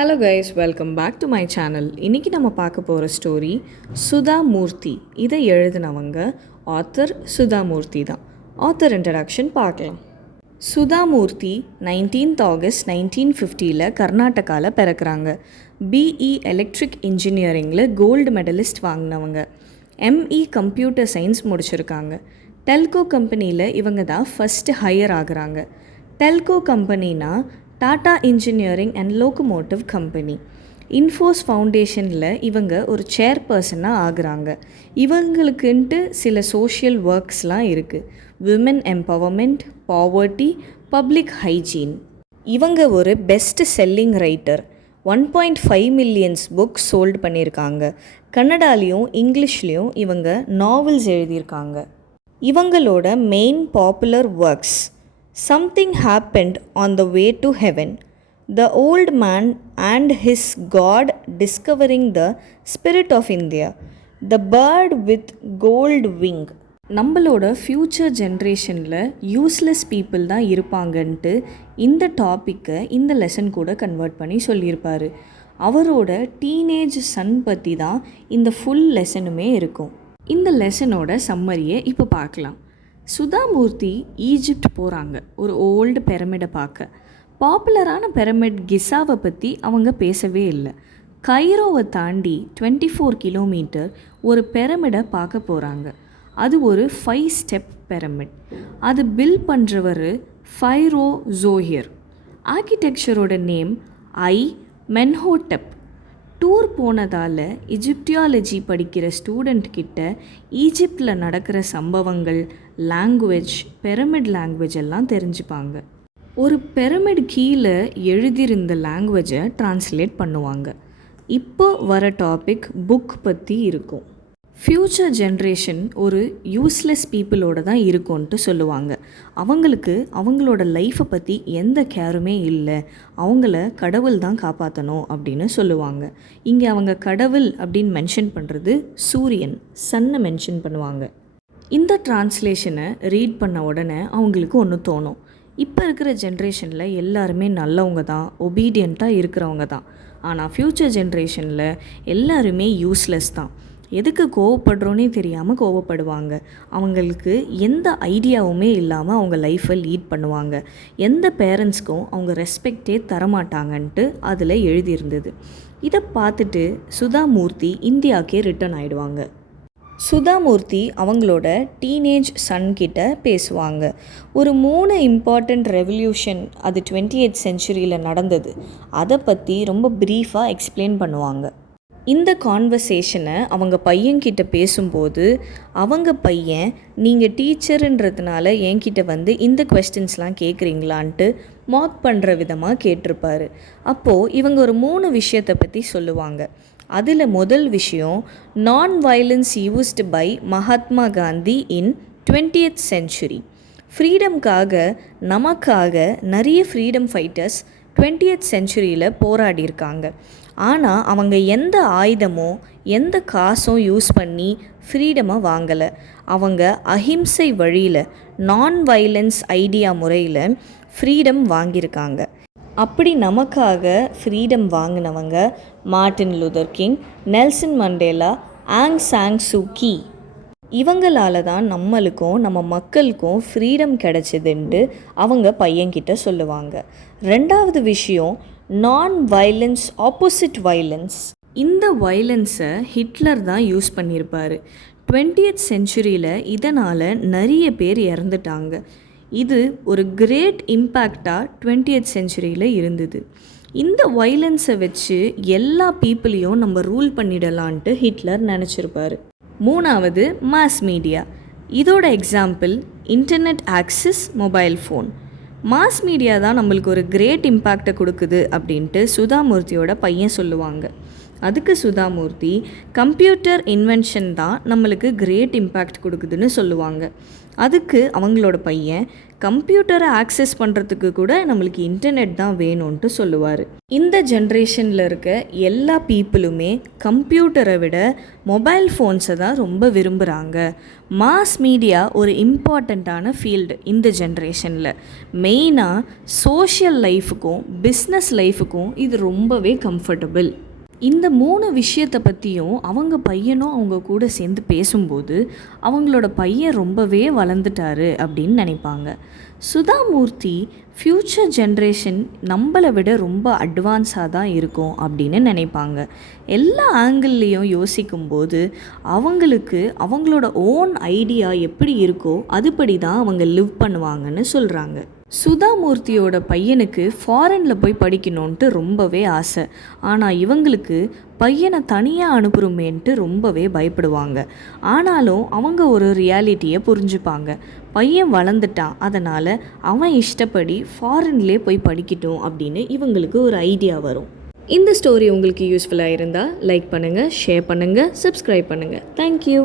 Hello guys, welcome back to my channel. இன்றைக்கி நம்ம பார்க்க போகிற ஸ்டோரி சுதா மூர்த்தி. இதை எழுதினவங்க ஆத்தர் சுதா மூர்த்தி தான். ஆத்தர் இன்ட்ரடக்ஷன் பார்க்கலாம். சுதா மூர்த்தி 19th August 1950 கர்நாடகாவில் பிறக்கிறாங்க. பிஇ எலக்ட்ரிக் இன்ஜினியரிங்கில் கோல்டு மெடலிஸ்ட் வாங்கினவங்க. எம்இ கம்ப்யூட்டர் சயின்ஸ் முடிச்சிருக்காங்க. டெல்கோ கம்பெனியில் இவங்க தான் ஃபஸ்ட்டு ஹையர் ஆகுறாங்க. டெல்கோ கம்பெனினா Tata engineering and locomotive company. Infosys ஃபவுண்டேஷனில் இவங்க ஒரு சேர்பர்சனாக ஆகுறாங்க. இவங்களுக்குன்ட்டு சில சோஷியல் ஒர்க்ஸ்லாம் இருக்குது. Women empowerment, poverty, public hygiene. இவங்க ஒரு best selling writer. 1.5 millions books sold பண்ணியிருக்காங்க. கன்னடாலையும் இங்கிலீஷ்லேயும் இவங்க நாவல்ஸ் எழுதியிருக்காங்க. இவங்களோட main popular works: Something Happened on the Way to Heaven, The Old Man and His God Discovering the Spirit of India, The Bird with Gold Wing. நம்மளோட future ஜென்ரேஷனில் useless people தான் இருப்பாங்கன்ட்டு இந்த டாப்பிக்கை இந்த லெசன் கூட கன்வெர்ட் பண்ணி சொல்லியிருப்பார். அவரோட டீனேஜ் சன் பற்றி தான் இந்த ஃபுல் லெசனுமே இருக்கும். இந்த லெசனோட சம்மரியை இப்போ பார்க்கலாம். சுதா மூர்த்தி ஈஜிப்ட் போகிறாங்க ஒரு ஓல்டு பிரமிடை பார்க்க. பாப்புலரான பிரமிட் கிசாவை பற்றி அவங்க பேசவே இல்லை. கைரோவை தாண்டி 24 கிலோமீட்டர் ஒரு பிரமிடை பார்க்க போகிறாங்க. அது ஒரு 5 ஸ்டெப் பிரமிட். அது பில் பண்ணுறவர் ஃபைரோ ஜோஹிர். ஆர்கிடெக்சரோட நேம் மென்ஹோடெப். டூர் போனதால் இஜிப்டியாலஜி படிக்கிற ஸ்டூடெண்ட் கிட்ட ஈஜிப்டில் நடக்கிற சம்பவங்கள், லாங்குவேஜ், பிரமிட் லாங்குவேஜ் எல்லாம் தெரிஞ்சுப்பாங்க. ஒரு பிரமிட் கீழே எழுதியிருந்த லாங்குவேஜை ட்ரான்ஸ்லேட் பண்ணுவாங்க. இப்போ வர டாபிக் புக் பற்றி இருக்கும். ஃப்யூச்சர் ஜென்ரேஷன் ஒரு யூஸ்லெஸ் பீப்புளோட தான் இருக்கும்ன்ட்டு சொல்லுவாங்க. அவங்களுக்கு அவங்களோட லைஃப்பை பற்றி எந்த கேருமே இல்லை, அவங்கள கடவுள் தான் காப்பாற்றணும் அப்படின்னு சொல்லுவாங்க. இங்கே அவங்க கடவுள் அப்படின்னு மென்ஷன் பண்ணுறது சூரியன், சன்னை மென்ஷன் பண்ணுவாங்க. இந்த டிரான்ஸ்லேஷனை ரீட் பண்ண உடனே அவங்களுக்கு ஒன்று தோணும். இப்போ இருக்கிற ஜென்ரேஷனில் எல்லாருமே நல்லவங்க தான், ஒபீடியண்ட்டாக இருக்கிறவங்க தான். ஆனால் ஃப்யூச்சர் ஜென்ரேஷனில் எல்லாருமே யூஸ்லெஸ் தான். எதுக்கு கோவப்படுறோன்னே தெரியாமல் கோவப்படுவாங்க. அவங்களுக்கு எந்த ஐடியாவுமே இல்லாமல் அவங்க லைஃப்பை லீட் பண்ணுவாங்க. எந்த பேரண்ட்ஸ்க்கும் அவங்க ரெஸ்பெக்டே தரமாட்டாங்கன்ட்டு அதில் எழுதியிருந்தது. இதை பார்த்துட்டு சுதா மூர்த்தி இந்தியாவுக்கே ரிட்டர்ன் ஆகிடுவாங்க. சுதா மூர்த்தி அவங்களோட டீனேஜ் சன்கிட்ட பேசுவாங்க. ஒரு 3 இம்பார்ட்டண்ட் ரெவல்யூஷன் அது 20th செஞ்சுரியில் நடந்தது, அதை பற்றி ரொம்ப ப்ரீஃபாக எக்ஸ்பிளைன் பண்ணுவாங்க. இந்த கான்வர்சேஷனை அவங்க பையன்கிட்ட பேசும்போது அவங்க பையன், நீங்கள் டீச்சருன்றதுனால என்கிட்ட வந்து இந்த கொஸ்டின்ஸ்லாம் கேட்குறீங்களான்ட்டு மாக் பண்ணுற விதமாக கேட்டிருப்பார். அப்போது இவங்க ஒரு 3 விஷயத்தை பற்றி சொல்லுவாங்க. அதில் முதல் விஷயம், non violence used by Mahatma Gandhi in 20th century. ஃப்ரீடம்காக, நமக்காக நிறைய ஃப்ரீடம் ஃபைட்டர்ஸ் 20th செஞ்சுரியில் போராடியிருக்காங்க. ஆனால் அவங்க எந்த ஆயுதமோ எந்த காசும் யூஸ் பண்ணி ஃப்ரீடமை வாங்கலை. அவங்க அஹிம்சை வழியில், நான் வைலன்ஸ் ஐடியா முறையில் ஃப்ரீடம் வாங்கியிருக்காங்க. அப்படி நமக்காக ஃப்ரீடம் வாங்கினவங்க Martin Luther King, Nelson Mandela, Aung San Suu. இவங்களால தான் நம்மளுக்கும் நம்ம மக்களுக்கும் ஃப்ரீடம் கிடைச்சதுன்ட்டு அவங்க பையன்கிட்ட சொல்லுவாங்க. ரெண்டாவது விஷயம், நான் வைலன்ஸ் ஆப்போசிட் வைலன்ஸ். இந்த வைலன்ஸை ஹிட்லர் தான் யூஸ் பண்ணியிருப்பார். 20th செஞ்சுரியில் இதனால் நிறைய பேர் இறந்துட்டாங்க. இது ஒரு கிரேட் இம்பேக்டாக 20th செஞ்சுரியில் இருந்தது. இந்த வைலன்ஸை வச்சு எல்லா பீப்புளையும் நம்ம ரூல் பண்ணிடலான்ட்டு ஹிட்லர் நினச்சிருப்பார். மூணாவது, மாஸ் மீடியா. இதோட example internet access, mobile phone. Mass media தான் நம்மளுக்கு ஒரு கிரேட் இம்பேக்டை கொடுக்குது அப்படின்ட்டு சுதா மூர்த்தியோட பையன் சொல்லுவாங்க. அதுக்கு சுதா மூர்த்தி, கம்ப்யூட்டர் இன்வென்ஷன் தான் நம்மளுக்கு கிரேட் இம்பேக்ட் கொடுக்குதுன்னு சொல்லுவாங்க. அதுக்கு அவங்களோட பையன், கம்ப்யூட்டரை ஆக்சஸ் பண்ணுறதுக்கு கூட நம்மளுக்கு இன்டர்நெட் தான் வேணும்ன்ட்டு சொல்லுவார். இந்த ஜென்ரேஷனில் இருக்க எல்லா பீப்புளுமே கம்ப்யூட்டரை விட மொபைல் ஃபோன்ஸை தான் ரொம்ப விரும்புகிறாங்க. மாஸ் மீடியா ஒரு இம்பார்ட்டண்ட்டான ஃபீல்டு இந்த ஜென்ரேஷனில். மெயினாக சோஷியல் லைஃபுக்கும் பிஸ்னஸ் லைஃபுக்கும் இது ரொம்பவே கம்ஃபர்டபுள். இந்த 3 விஷயத்தை பற்றியும் அவங்க பையனும் அவங்க கூட சேர்ந்து பேசும்போது அவங்களோட பையன் ரொம்பவே வளர்ந்துட்டாரு அப்படின்னு நினைப்பாங்க. சுதாமூர்த்தி ஃப்யூச்சர் ஜென்ரேஷன் நம்மளை விட ரொம்ப அட்வான்ஸாக தான் இருக்கும் அப்படின்னு நினைப்பாங்க. எல்லா ஆங்கிள்லேயும் யோசிக்கும்போது அவங்களுக்கு அவங்களோட ஓன் ஐடியா எப்படி இருக்கோ அதுபடி தான் அவங்க லிவ் பண்ணுவாங்கன்னு சொல்கிறாங்க. சுதாமூர்த்தியோட பையனுக்கு ஃபாரினில் போய் படிக்கணுன்ட்டு ரொம்பவே ஆசை. ஆனால் இவங்களுக்கு பையனை தனியாக அனுப்புகிறோமேன்ட்டு ரொம்பவே பயப்படுவாங்க. ஆனாலும் அவங்க ஒரு ரியாலிட்டியை புரிஞ்சுப்பாங்க. பையன் வளர்ந்துட்டான், அதனால் அவன் இஷ்டப்படி ஃபாரின்லேயே போய் படிக்கட்டும் அப்படின்னு இவங்களுக்கு ஒரு ஐடியா வரும். இந்த ஸ்டோரி உங்களுக்கு யூஸ்ஃபுல்லாக இருந்தால் லைக் பண்ணுங்கள், ஷேர் பண்ணுங்கள், சப்ஸ்கிரைப் பண்ணுங்கள். தேங்க்யூ.